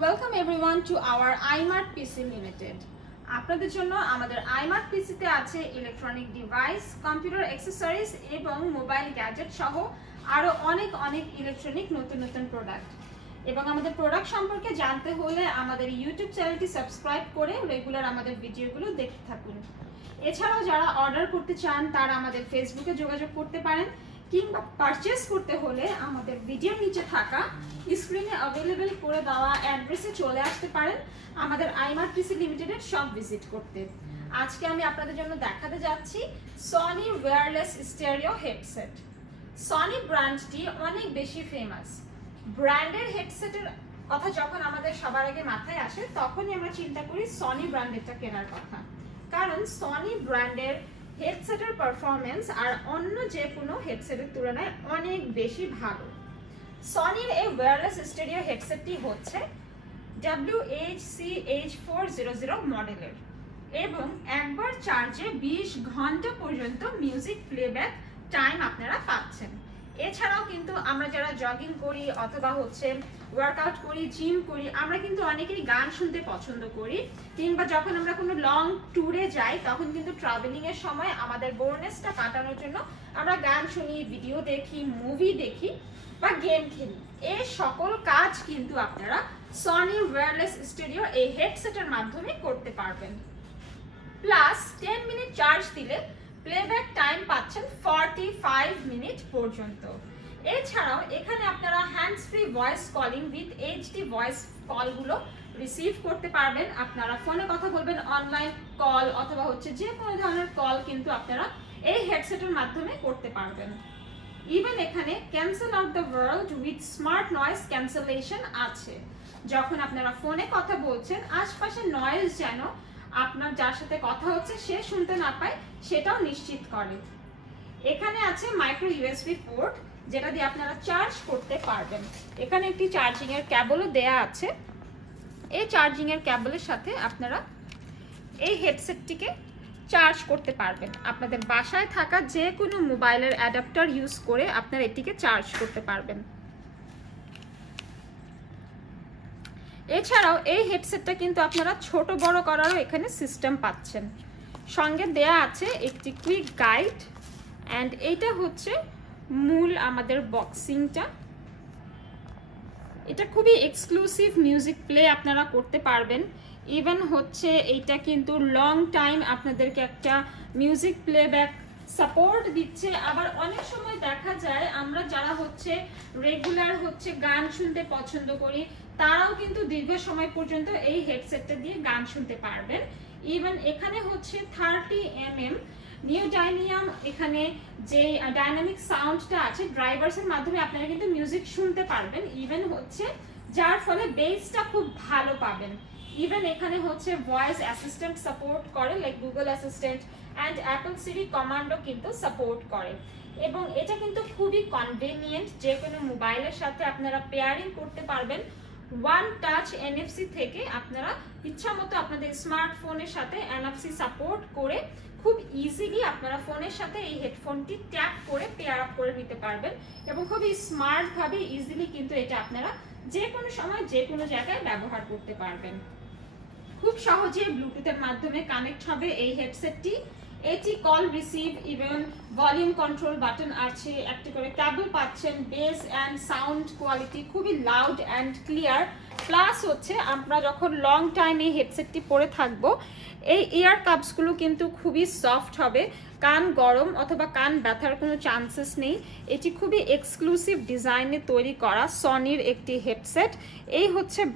Welcome everyone to our iMart PC Limited. আপনাদের জন্য আমাদের iMart PC তে আছে ইলেকট্রনিক ডিভাইস, কম্পিউটার অ্যাক্সেসরিজ এবং মোবাইল গ্যাজেট সহ আরো অনেক ইলেকট্রনিক নতুন প্রোডাক্ট। এবং আমাদের প্রোডাক্ট সম্পর্কে জানতে হলে আমাদের ইউটিউব চ্যানেলটি সাবস্ক্রাইব করে রেগুলার আমাদের ভিডিওগুলো দেখতে থাকুন। এছাড়াও যারা অর্ডার করতে চান তারা আমাদের ফেসবুকে যোগাযোগ করতে পারেন, কিংবা পারচেজ করতে হলে আমাদের ভিডিওর নিচে থাকা স্ক্রিনে অ্যাভেলেবল করে দেওয়া অ্যাড্রেসে চলে আসতে পারেন আমাদের iMart PC লিমিটেডের শপ ভিজিট করতে। আজকে আমি আপনাদের জন্য দেখাতে যাচ্ছি Sony wireless stereo headset. Sony ব্র্যান্ডটি অনেক বেশি ফেমাস। ব্র্যান্ডের হেডসেটের কথা যখন আমাদের সবার আগে মাথায় আসে তখনই আমরা চিন্তা করি Sony ব্র্যান্ডেরটা কেনার কথা, কারণ Sony ব্র্যান্ডের হেডসেটের পারফরম্যান্স আর অন্য যে কোনো হেডসেটের তুলনায় অনেক বেশি ভালো। সনির এই ওয়্যারলেস স্টেরিও হেডসেটটি হচ্ছে WH-CH400 মডেলের এবং একবার চার্জে 20 ঘন্টা পর্যন্ত মিউজিক প্লেব্যাক টাইম আপনারা পাচ্ছেন। এছাড়াও কিন্তু আমরা যারা জগিং করি অথবা ওয়ার্কআউট করি, জিম করি, আমরা কিন্তু অনেকেই গান শুনতে পছন্দ করি, কিংবা যখন আমরা কোনো লং ট্যুরে যাই তখন কিন্তু ট্রাভেলিং এর সময় আমাদের বোরনেসটা কাটানোর জন্য আমরা গান শুনি, ভিডিও দেখি, মুভি দেখি বা গেম খেলি। এই সকল কাজ কিন্তু আপনারা সনি ওয়্যারলেস স্টেরিও এই হেডসেটের মাধ্যমে করতে পারবেন। প্লাস 10 মিনিট চার্জ দিলে প্লেব্যাক টাইম পাচ্ছেন 45 মিনিট পর্যন্ত। এছাড়াও এখানে আপনারা hands free voice calling with HD voice কলগুলো রিসিভ করতে পারবেন। আপনারা ফোনে কথা বলবেন, অনলাইন কল অথবা যে কোনো ধরনের কল কিন্তু আপনারা এই হেডসেটের মাধ্যমে করতে পারবেন। ইভেন এখানে cancel out the world with smart noise cancellation আছে। যখন আপনারা ফোনে কথা বলছেন আশপাশে নয়েজ যেন আপনার যার সাথে কথা হচ্ছে সে শুনতে না পায় সেটাও নিশ্চিত করে। এখানে আছে মাইক্রো ইউএসবি পোর্ট, যেটা দিয়ে আপনারা চার্জ করতে পারবেন। এখানে একটি চার্জিং এর কেবলও দেয়া আছে। এই চার্জিং এর কেবলের সাথে আপনারা এই হেডসেটটিকে চার্জ করতে পারবেন। আপনাদের বাসায় থাকা যে কোনো মোবাইলের অ্যাডাপ্টার ইউজ করে আপনারা এটিকে চার্জ করতে পারবেন। এছাড়াও এই হেডসেটটা কিন্তু আপনারা ছোট বড় করারও এখানে সিস্টেম পাচ্ছেন। সঙ্গে দেয়া আছে একটি কুইক গাইড, অ্যান্ড এইটা হচ্ছে মূল আমাদের বক্সিংটা। এটা খুবই এক্সক্লুসিভ মিউজিক প্লে আপনারা করতে পারবেন। ইভেন এইটা কিন্তু লং টাইম আপনাদেরকে একটা মিউজিক প্লেব্যাক সাপোর্ট দিচ্ছে। আবার অনেক সময় দেখা যায় আমরা যারা রেগুলার গান শুনতে পছন্দ করি তারাও কিন্তু দীর্ঘ সময় পর্যন্ত এই হেডসেটটা দিয়ে গান শুনতে পারবেন। ইভেন এখানে 30mm neodymium এখানে যে ডাইনামিক সাউন্ডটা আছে ড্রাইভারসের মাধ্যমে আপনারা কিন্তু মিউজিক শুনতে পারবেন। ইভেন যার ফলে বেসটা খুব ভালো পাবেন। ইভেন এখানে ভয়েস অ্যাসিস্ট্যান্ট সাপোর্ট করে, like Google assistant and Apple Siri কমান্ডও কিন্তু সাপোর্ট করে। এবং এটা কিন্তু খুবই কনভেনিয়েন্ট, যে কোনো মোবাইলের সাথে আপনারা পেয়ারিং করতে পারবেন। ওয়ান টাচ NFC থেকে আপনারা ইচ্ছামতো আপনাদের স্মার্টফোনের সাথে NFC সাপোর্ট করে খুব ইজিলি আপনারা ফোনের সাথে এই হেডফোনটি ট্যাপ করে পেয়ার আপ করে নিতে পারবেন এবং খুবই স্মার্টভাবে ইজিলি কিন্তু এটা আপনারা যে কোনো সময় যে কোনো জায়গায় ব্যবহার করতে পারবেন। খুব সহজে ব্লুটুথের মাধ্যমে কানেক্ট হবে এই হেডসেটটি। এটি call receive, even volume control button আছে, একটা করে কেবল পাচ্ছেন। বেস অ্যান্ড সাউন্ড কোয়ালিটি খুবই লাউড অ্যান্ড ক্লিয়ার। প্লাস আমরা যখন লং টাইম এই হেডসেটটি পরে থাকবো এই ইয়ার কাপসগুলো কিন্তু খুবই সফট হবে, কান গরম অথবা কান ব্যথার কোনো চান্সেস নেই। এটি খুবই এক্সক্লুসিভ ডিজাইনে তৈরি করা সনির একটি হেডসেট। এই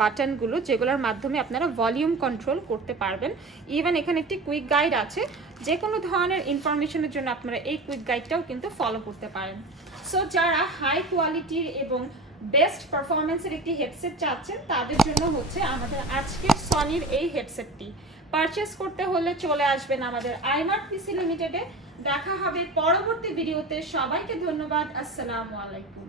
বাটনগুলো যেগুলোর মাধ্যমে আপনারা ভলিউম কন্ট্রোল করতে পারবেন। ইভেন এখানে একটি কুইক গাইড আছে, যে কোনো ধরনের ইনফরমেশনের জন্য আপনারা এই কুইক গাইডটাও কিন্তু ফলো করতে পারেন। সো যারা হাই কোয়ালিটির এবং বেস্ট পারফরমেন্সের একটি হেডসেট চাচ্ছেন তাদের জন্য আমাদের আজকের সনির এই হেডসেটটি। পারচেস করতে হলে চলে আসবেন আমাদের iMart PC লিমিটেডে। দেখা হবে পরবর্তী ভিডিওতে। সবাইকে ধন্যবাদ। আসসালামু আলাইকুম।